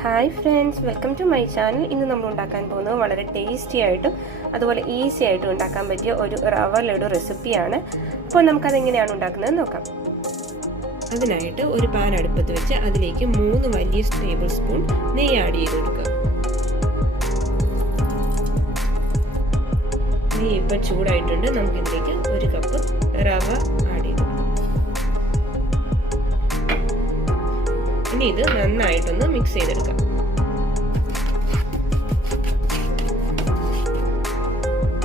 Hi friends, welcome to my channel. ഇന്ന് നമ്മൾ ഉണ്ടാക്കാൻ പോകുന്നത് വളരെ ടേസ്റ്റി ആയിട്ടും അതുപോലെ ഈസി ആയിട്ടും ഉണ്ടാക്കാൻ പറ്റിയ ഒരു റവ ലഡു റെസിപ്പിയാണ്. അപ്പോൾ നമുക്കതെങ്ങനെയാണ് ഉണ്ടാക്കുന്നത് നോക്കാം. അതിനായിട്ട് ഒരു പാൻ അടുപ്പത്ത് വെച്ച് അതിലേക്ക് 3 വലിയ ടേബിൾ സ്പൂൺ നെയ്യ് ആഡ് ചെയ്ത് കൊടുക്കുക. നെയ്യ് ഇപ്പോൾ ചൂടായിട്ടുണ്ട്. നമുക്കിതിലേക്ക് 1 കപ്പ് റവ ആഡ് ചെയ്ത് കൊടുക്കാം. ഇനി ഇത് നന്നായിട്ടൊന്ന് മിക്സ് ചെയ്തെടുക്കാം.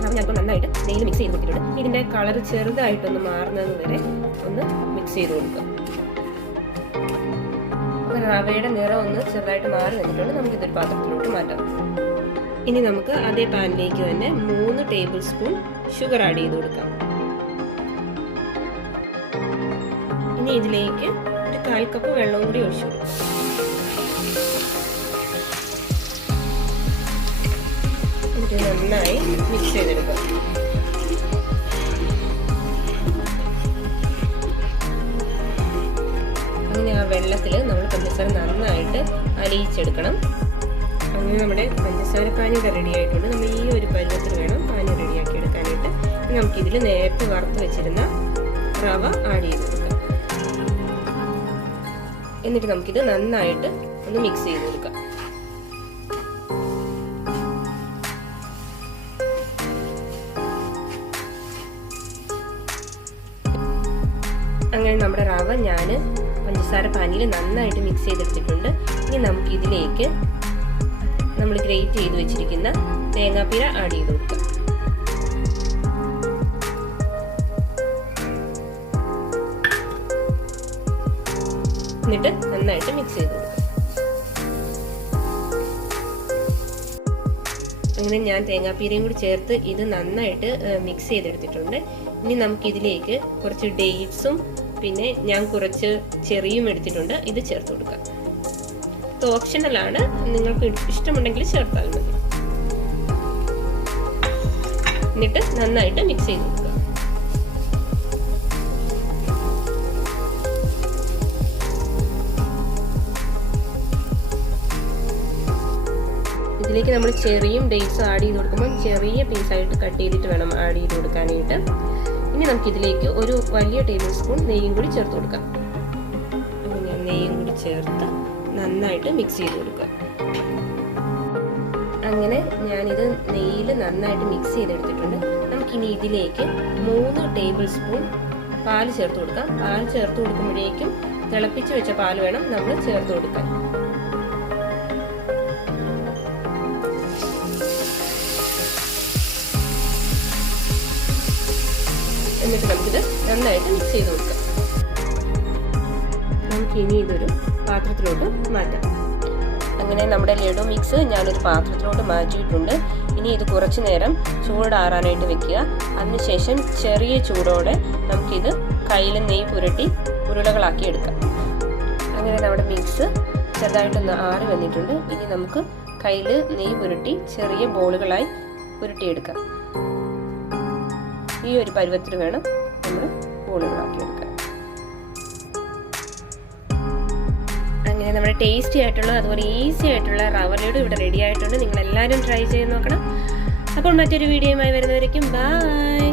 ഞാനിപ്പോൾ നന്നായിട്ട് നെയ്യിൽ മിക്സ് ചെയ്ത് കൊടുത്തിട്ടുണ്ട്. ഇതിൻ്റെ കളർ ചെറുതായിട്ടൊന്ന് മാറുന്നത് വരെ ഒന്ന് മിക്സ് ചെയ്ത് കൊടുക്കുക. റവയുടെ നിറം ഒന്ന് ചെറുതായിട്ട് മാറി വന്നിട്ടുണ്ട്. നമുക്കിതൊരു പാത്രത്തിലോട്ട് മാറ്റാം. ഇനി നമുക്ക് അതേ പാനിലേക്ക് തന്നെ 3 ടേബിൾ സ്പൂൺ ഷുഗർ ആഡ് ചെയ്ത് കൊടുക്കാം. ഇനി ഇതിലേക്ക് ഒരു 1/4 കപ്പ് വെള്ളവും കൂടി ഒഴിച്ചു കൊടുക്കാം. ഇത് നന്നായി മിക്സ് ചെയ്തെടുക്കാം. അങ്ങനെ ആ വെള്ളത്തിൽ നമ്മൾ പഞ്ചസാര നന്നായിട്ട് അലിയിച്ചെടുക്കണം. അങ്ങനെ നമ്മുടെ പഞ്ചസാര പാനി റെഡി ആയിട്ടുണ്ട്. നമ്മൾ ഈ ഒരു പരുവത്തിൽ വേണം പാനി റെഡിയാക്കി എടുക്കാനായിട്ട്. നമുക്കിതിൽ നേരത്തെ വറുത്ത് വെച്ചിരുന്ന റവ ആഡ് ചെയ്ത് കൊടുക്കാം. എന്നിട്ട് നമുക്കിത് നന്നായിട്ട് ഒന്ന് മിക്സ് ചെയ്ത് കൊടുക്കാം. അങ്ങനെ നമ്മുടെ റവ ഞാൻ പഞ്ചസാര പാനിയിൽ നന്നായിട്ട് മിക്സ് ചെയ്തെടുത്തിട്ടുണ്ട്. ഇനി നമുക്കിതിലേക്ക് നമ്മൾ ഗ്രേറ്റ് ചെയ്ത് വെച്ചിരിക്കുന്ന തേങ്ങാപ്പീര ആഡ് ചെയ്ത് കൊടുക്കാം. എന്നിട്ട് നന്നായിട്ട് മിക്സ് ചെയ്ത് കൊടുക്കാം. അങ്ങനെ ഞാൻ തേങ്ങാപ്പീരയും കൂടി ചേർത്ത് ഇത് നന്നായിട്ട് മിക്സ് ചെയ്തെടുത്തിട്ടുണ്ട്. ഇനി നമുക്കിതിലേക്ക് കുറച്ച് ഡേറ്റ്സും പിന്നെ ഞാൻ കുറച്ച് ചെറിയും എടുത്തിട്ടുണ്ട്. ഇത് ചേർത്ത് കൊടുക്കാം. ഇത് ഓപ്ഷണലാണ്, നിങ്ങൾക്ക് ഇഷ്ടമുണ്ടെങ്കിൽ ചേർത്താൽ മതി. എന്നിട്ട് നന്നായിട്ട് മിക്സ് ചെയ്ത് കൊടുക്കുക. ഇതിലേക്ക് നമ്മൾ ചെറിയും ഡേറ്റ്സും ആഡ് ചെയ്ത് കൊടുക്കുമ്പോൾ ചെറിയ പീസായിട്ട് കട്ട് ചെയ്തിട്ട് വേണം ആഡ് ചെയ്ത് കൊടുക്കാനായിട്ട്. ഇനി നമുക്കിതിലേക്ക് ഒരു വലിയ ടേബിൾ സ്പൂൺ നെയ്യും കൂടി ചേർത്ത് കൊടുക്കാം. അങ്ങനെ നെയ്യും കൂടി ചേർത്ത് നന്നായിട്ട് മിക്സ് ചെയ്ത് കൊടുക്കുക. അങ്ങനെ ഞാനിത് നെയ്യിൽ നന്നായിട്ട് മിക്സ് ചെയ്തെടുത്തിട്ടുണ്ട്. നമുക്കിനി ഇതിലേക്ക് 3 ടേബിൾ സ്പൂൺ പാൽ ചേർത്ത് കൊടുക്കാം. പാൽ ചേർത്ത് കൊടുക്കുമ്പോഴേക്കും തിളപ്പിച്ച് വെച്ച പാൽ വേണം നമ്മൾ ചേർത്ത് കൊടുക്കാൻ. എന്നിട്ട് നമുക്കിത് നന്നായിട്ട് മിക്സ് ചെയ്ത് കൊടുക്കാം. നമുക്കിനി ഇതൊരു പാത്രത്തിലോട്ട് മാറ്റാം. അങ്ങനെ നമ്മുടെ ലഡു മിക്സ് ഞാനൊരു പാത്രത്തിലോട്ട് മാറ്റിയിട്ടുണ്ട്. ഇനി ഇത് കുറച്ച് നേരം ചൂടാറാനായിട്ട് വെക്കുക. അതിനുശേഷം ചെറിയ ചൂടോടെ നമുക്കിത് കയ്യിൽ നെയ്യ് പുരട്ടി ഉരുളകളാക്കി എടുക്കാം. അങ്ങനെ നമ്മുടെ മിക്സ് ചെറുതായിട്ടൊന്ന് ആറി വന്നിട്ടുണ്ട്. ഇനി നമുക്ക് കയ്യിൽ നെയ്യ് പുരട്ടി ചെറിയ ബോളുകളായി ഉരുട്ടിയെടുക്കാം. ഈ ഒരു പരുവത്തിൽ വേണം നമ്മൾ ബോളുകളാക്കി എടുക്കാൻ. അങ്ങനെ നമ്മുടെ ടേസ്റ്റി ആയിട്ടുള്ള അതുപോലെ ഈസി ആയിട്ടുള്ള റവ ലഡു ഇവിടെ റെഡി ആയിട്ടുണ്ട്. നിങ്ങൾ എല്ലാവരും ട്രൈ ചെയ്ത് നോക്കണം. അപ്പോൾ മറ്റൊരു വീഡിയോയുമായി വരുന്നവരേക്കും ബൈ.